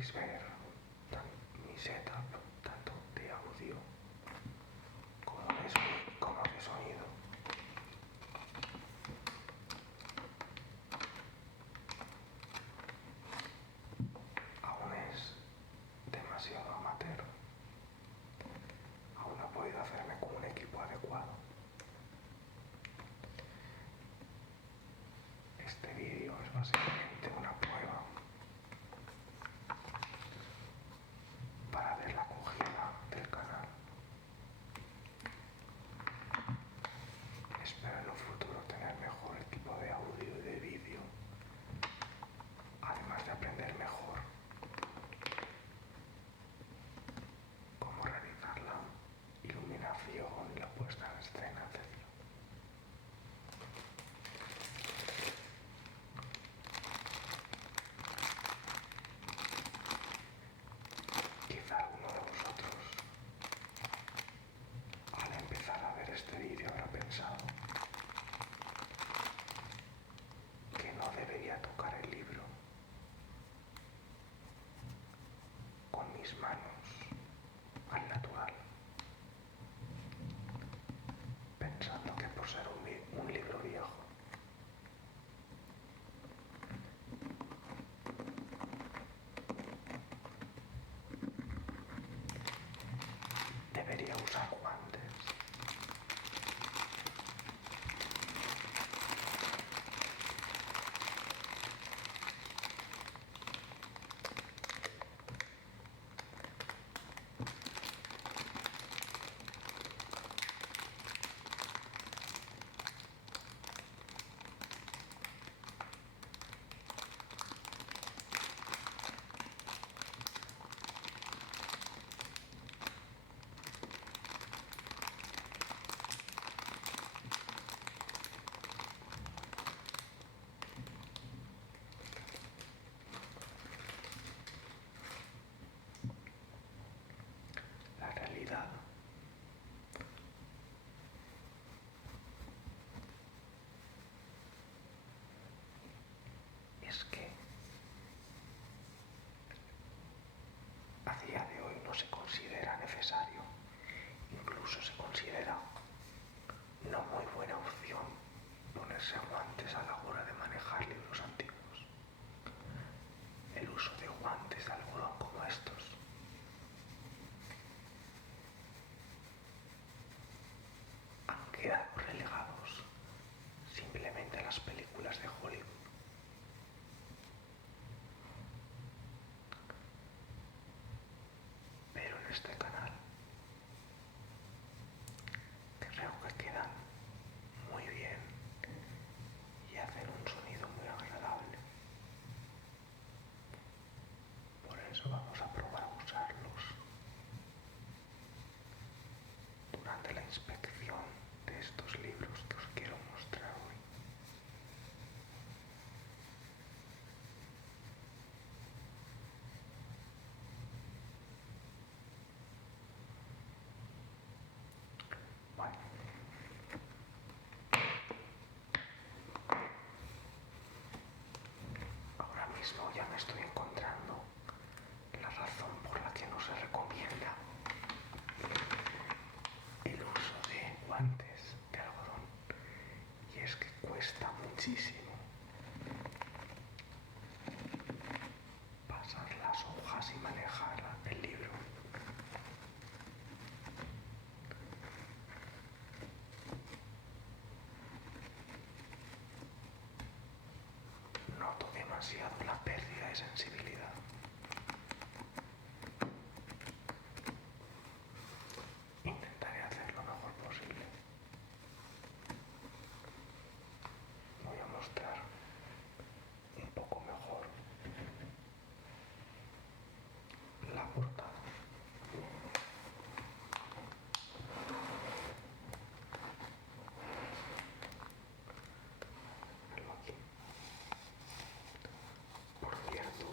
podéis ver mi setup, tanto de audio como de sonido. Aún es demasiado amateur. Aún no he podido hacerme con un equipo adecuado. Este vídeo es básicamente una prueba para ver la acogida del canal. Espero en un futuro tener mejor equipo de audio y de vídeo, además de aprender mejor cómo realizar la iluminación y la puesta en escena, etc. Quizá alguno de vosotros, al empezar a ver este vídeo, habrá pensado que no debería tocar el libro con mis manos al natural, pensando que por ser un libro viejo debería usar guantes. La realidad es que a día de hoy no se considera necesario, incluso se considera no muy buena opción ponerse guantes a la hora de manejar libros antiguos. El uso de guantes de algodón como estos han quedado relegados simplemente a las películas de Hollywood. Pero en este canal creo que quedan muy bien y hacen un sonido muy agradable. Por eso vamos a probar a usarlos durante la inspección de estos libros que os quiero mostrar hoy. Bueno, ahora mismo ya me estoy encontrando la razón por la que no se recomienda el uso de guantes de algodón, y es que cuesta muchísimo pasar las hojas y manejar el libro. Noto demasiado la pérdida de sensibilidad. Intentaré hacer lo mejor posible. Voy a mostrar un poco mejor la portada. Verlo aquí. Por cierto,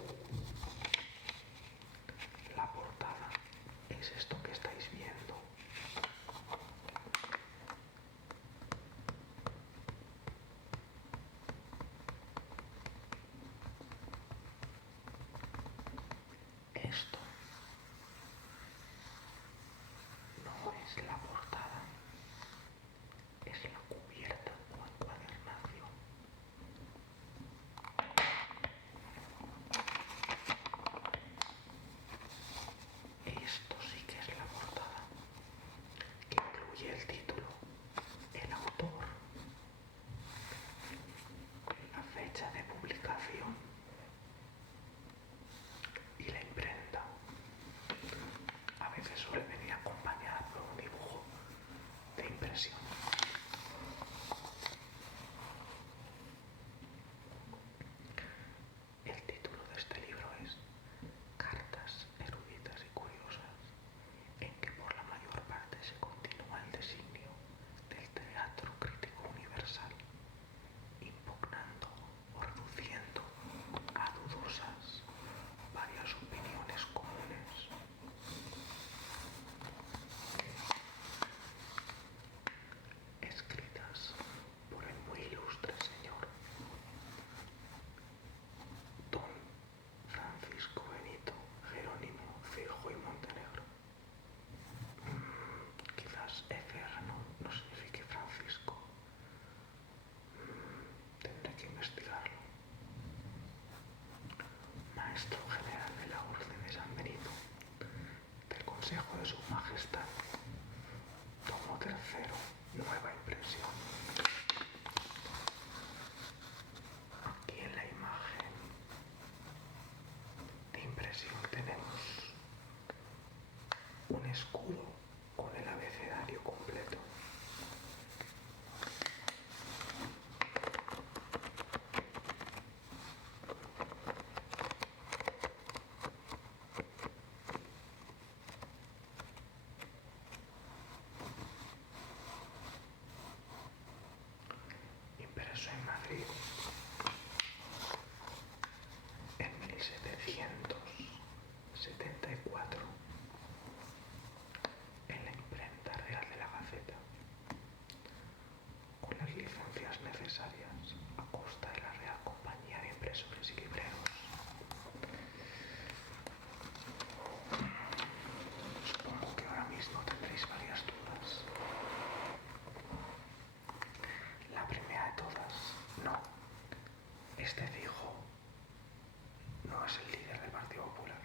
no es el líder del Partido Popular.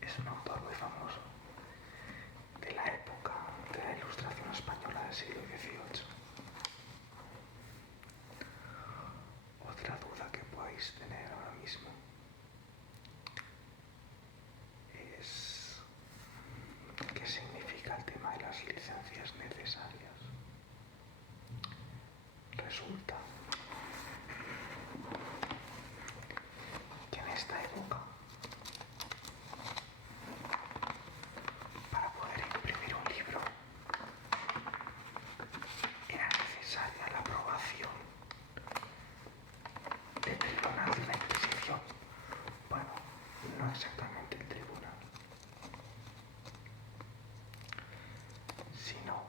Es un autor muy famoso de la época de la Ilustración española del siglo XVIII. Otra duda que podáis tener ahora mismo es qué significa el tema de las licencias necesarias. Resulta que en esta época, para poder imprimir un libro, era necesaria la aprobación del Tribunal de la Inquisición. Bueno, no exactamente el tribunal, sino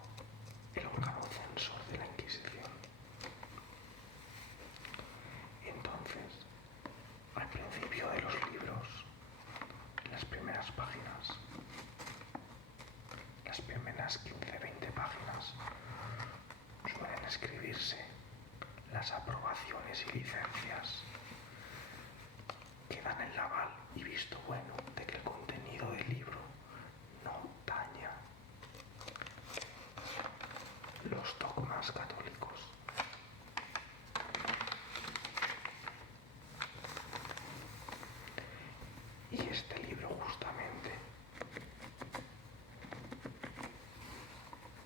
el órgano censor de la Inquisición. Entonces, al principio de los libros, en las primeras páginas, las primeras 15-20 páginas, suelen escribirse las aprobaciones y licencias que dan el aval y visto bueno de que el contenido del libro no daña los dogmas católicos. Y este libro, justamente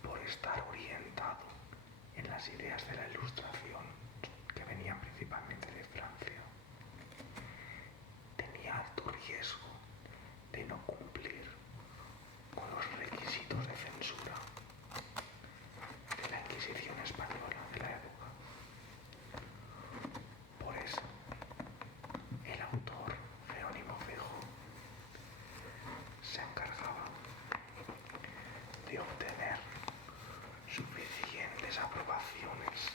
por estar orientado en las ideas de la Ilustración, que venían principalmente de Francia, tenía alto riesgo de no cumplir con los requisitos de censura de la Inquisición española de la época. Por eso, el autor Jerónimo Feijoo se encargaba de obtener suficientes aprobaciones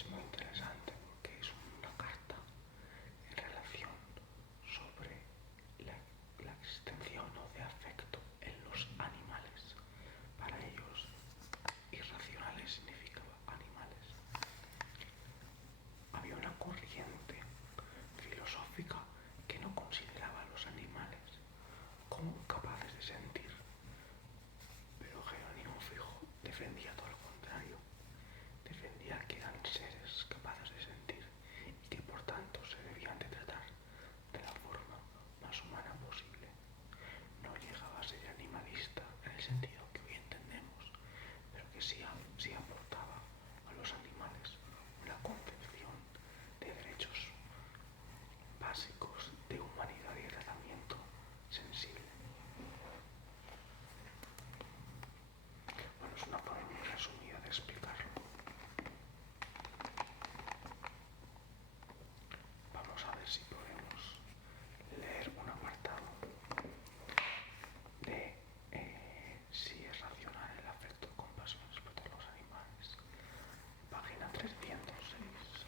es muy interesante porque es una carta en relación sobre la existencia o no de afecto en los animales. Para ellos, irracionales significaba animales. Había una corriente filosófica que no consideraba a los animales como capaces de sentir, pero Jerónimo Fijo defendía todo lo contrario. Defendía que eran seres capaces de sentir y que por tanto se debían de tratar de la forma más humana posible. No llegaba a ser animalista en el sentido que hoy entendemos, pero que sí aportaba a los animales una concepción de derechos básicos de humanidad y tratamiento sensible. Bueno, es una forma muy resumida de explicarlo. Vamos a ver si podemos leer un apartado de si es racional el afecto y compasión respecto a los animales. Página 306.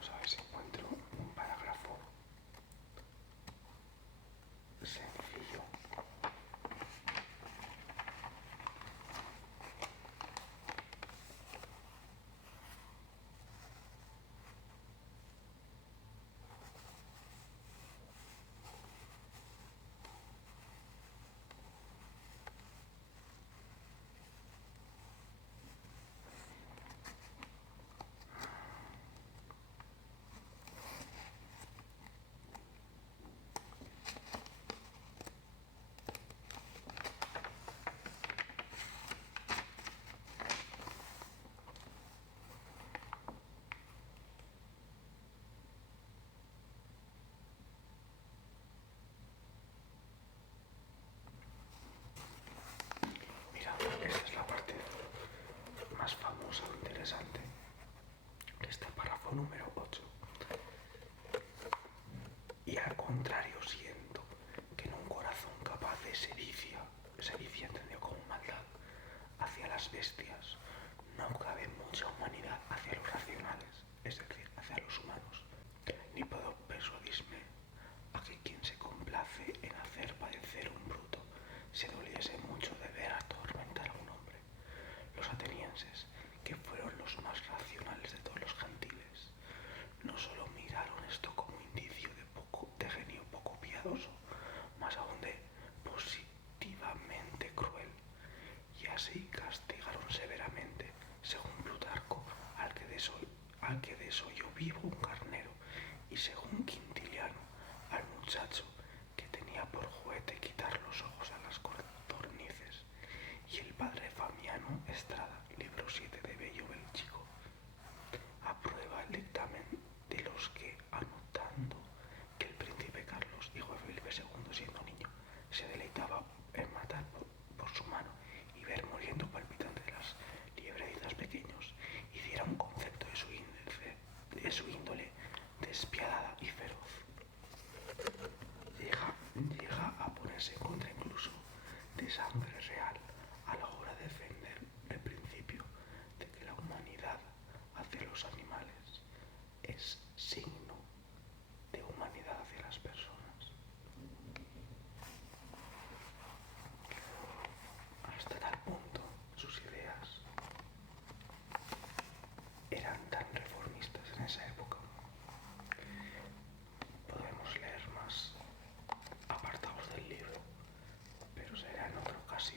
Vamos a ver si encuentro un parágrafo sencillo. Mira, esta es la parte más famosa o interesante. Este párrafo número 8. Y al contrario siento que en un corazón capaz de sevicia entendido como maldad, hacia las bestias, no cabe mucha humanidad hacia los racionales, es decir, hacia los humanos. Ni puedo persuadirme a que quien se complace en hacer padecer un bruto se doliese mucho de ver atormentar a un hombre. Los atenienses, que fueron los más racionales de todos los gentiles, no solo miraron esto como indicio de genio poco piadoso, más aún de positivamente cruel, y así castigaron severamente, según Plutarco, al que desolló vivo un carnero, y según Quintiliano, al muchacho que tenía por juguete quitar los ojos a las codornices, y el padre Famiano Estrada, libro 7 de Bello Belchico, aprueba el dictamen de los que, anotando que el príncipe Carlos, hijo de Felipe II, siendo niño, se deleitaba en matar por su mano y ver muriendo palpitantes las liebrecitas pequeños, hiciera un concepto de su índole despiadada y feroz. Llega a ponerse en contra incluso de sangre real a la hora de defender el principio de que la humanidad hacia los animales es signo de humanidad hacia las personas. Hasta tal punto sus ideas eran tan reformistas en esa época. Podemos leer más apartados del libro, pero será en otra ocasión.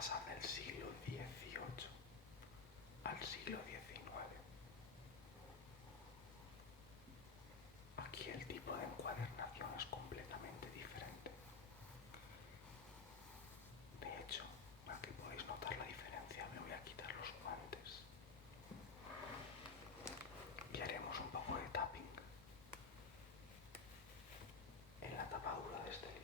pasa del siglo XVIII al siglo XIX. Aquí el tipo de encuadernación es completamente diferente. De hecho, aquí podéis notar la diferencia. Me voy a quitar los guantes y haremos un poco de tapping en la tapadura de este libro.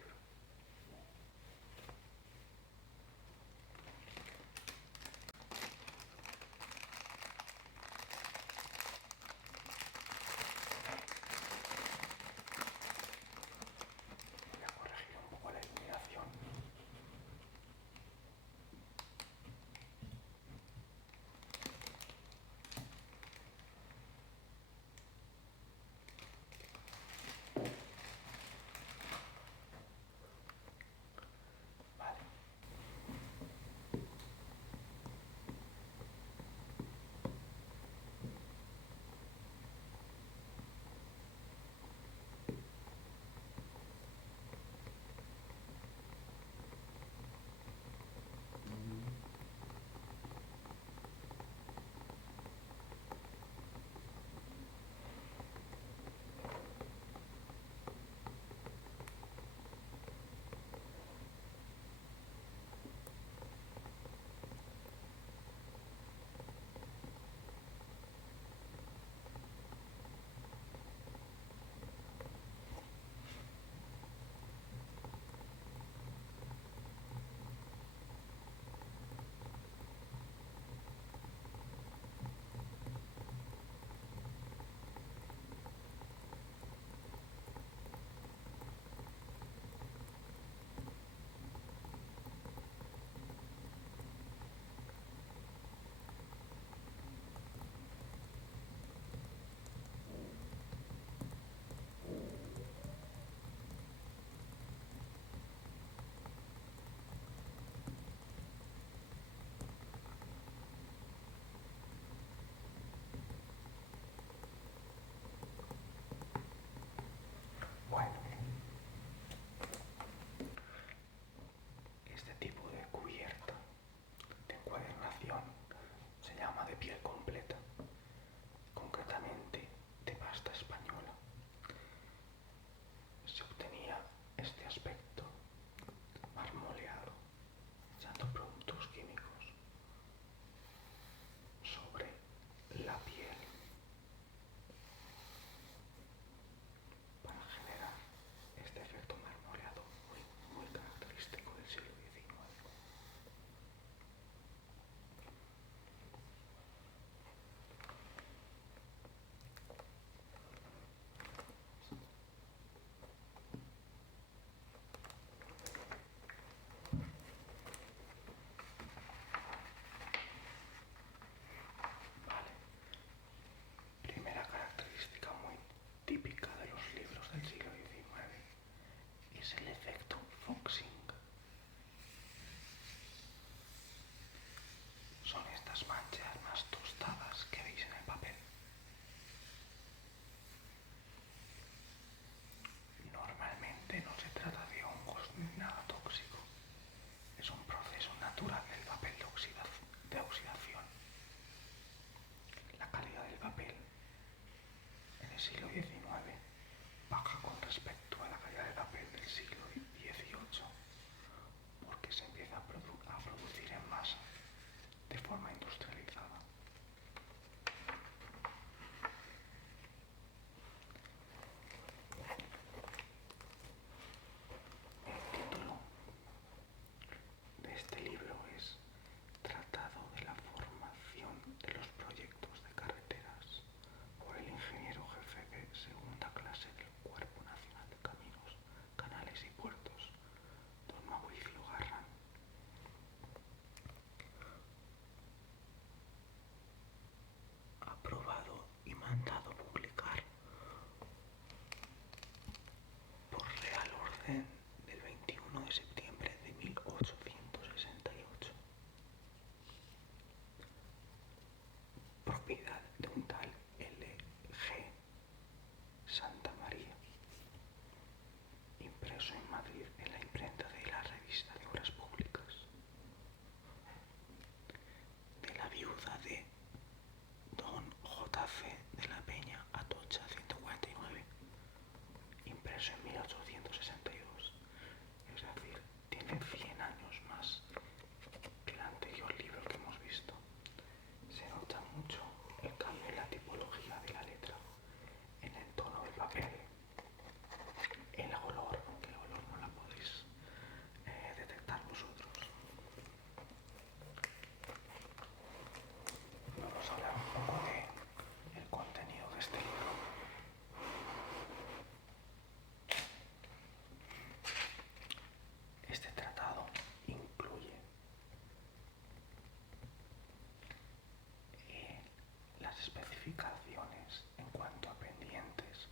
especificaciones en cuanto a pendientes,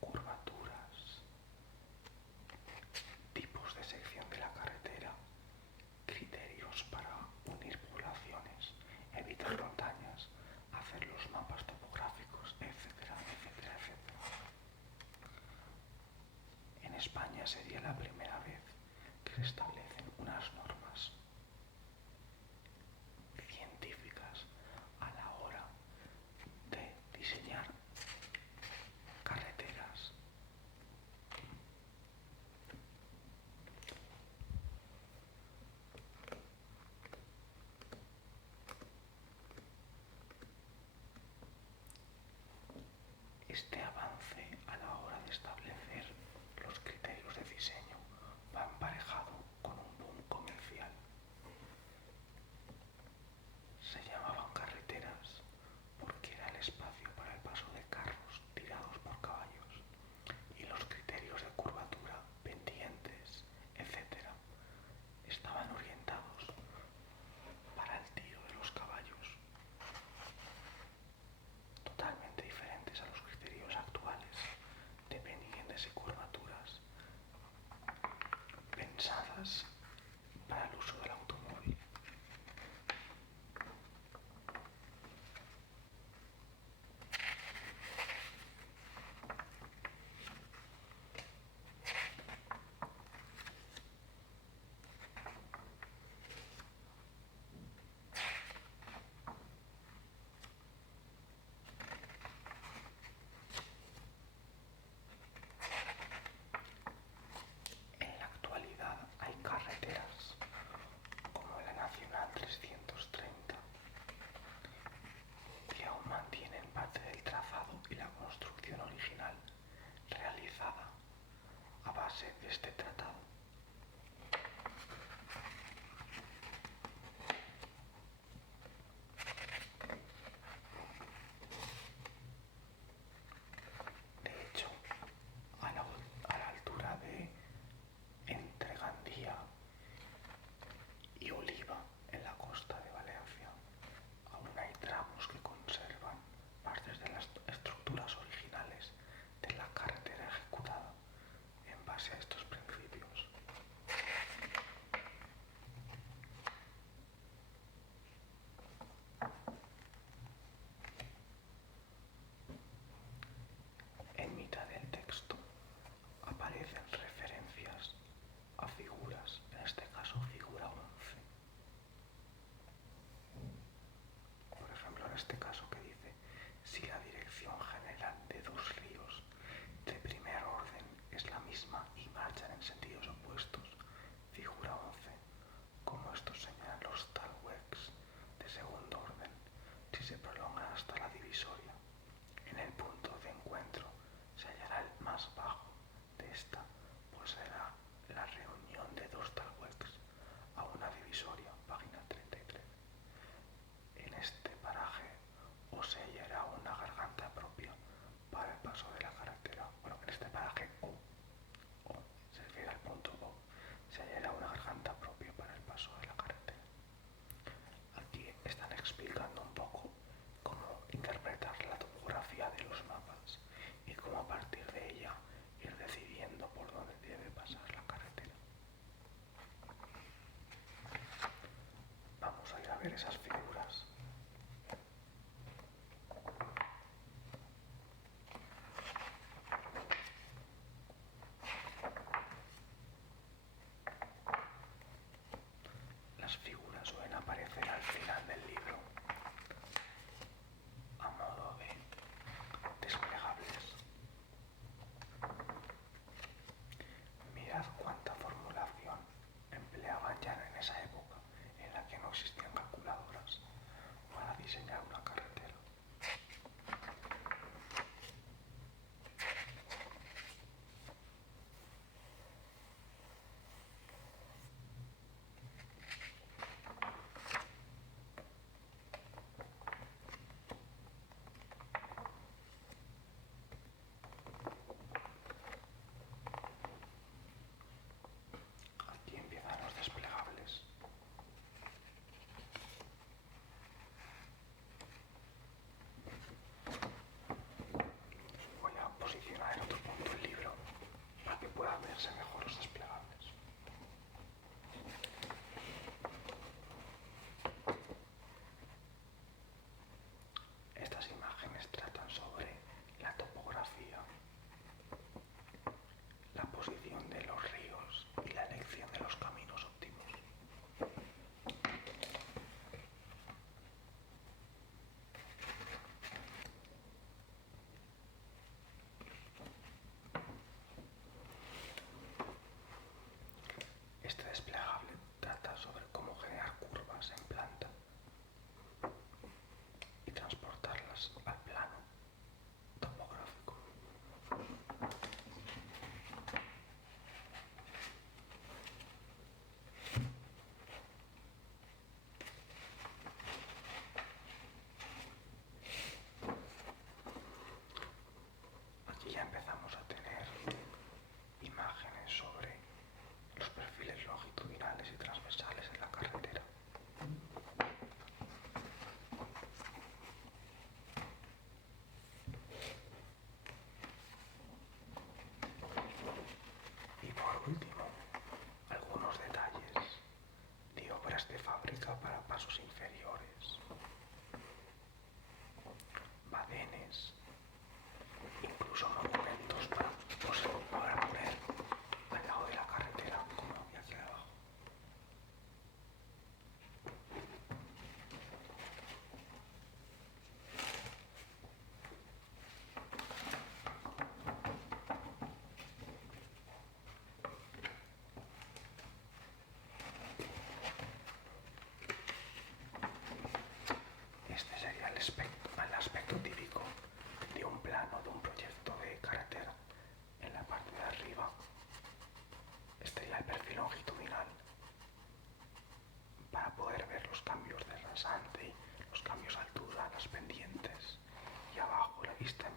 curvaturas, tipos de sección de la carretera, criterios para unir poblaciones, evitar montañas, hacer los mapas topográficos, etcétera, etcétera, etcétera. En España sería la primera vez que se establecen unas normas científicas a la hora de diseñar carreteras. Este avance a la hora de establecer los criterios de diseño va emparejado con un boom comercial. Se llamaban carreteras porque era el espacio para el paso de carros tirados por caballos y los criterios de curvatura, pendientes, etcétera, estaban orientados para el tiro de los caballos, totalmente diferentes a los criterios actuales de pendientes y curvaturas pensadas para el uso del automóvil. En la actualidad hay carreteras como la Nacional 330 que aún mantienen parte del trazado y la construcción original realizada a base de este tratado. De hecho, a la altura de entre Gandía y Oliva, en la costa de Valencia, aún hay tramos que conservan partes de las estructuras originales de la carretera ejecutada en base a estos principios. En mitad del texto aparecen referencias a figuras, en este caso figura 11. Por ejemplo, en este caso que dice, si la dirección general de dos ríos de primer orden es la misma y marchan en sentidos opuestos, figura 11, como estos señalan los talwegs de segundo orden, si se prolongan hasta la divisoria. En el punto de encuentro se hallará el más bajo de esta, pues será la reunión de dos talwegs a una divisoria, página 33. En este paraje o se hallará una garganta propia para el paso de la carretera. Bueno, en este paraje o se refiere al punto O, se hallará una garganta propia para el paso de la carretera. Aquí están explicando un poco cómo interpretar la topografía de los mapas y cómo a partir de ella ir decidiendo por dónde debe pasar la carretera. Vamos a ir a ver esas figuras. Las figuras suelen aparecer al final del libro a modo de desplegables. Mirad cuánta formulación empleaban ya en esa época en la que no existían calculadoras. fábrica para pasos inferiores, badenes, incluso monumentos para poner al lado de la carretera, como había aquí abajo. Este sería el aspecto típico de un plano de un proyecto de carretera. En la parte de arriba estaría el perfil longitudinal para poder ver los cambios de rasante, los cambios de altura, las pendientes, y abajo la vista en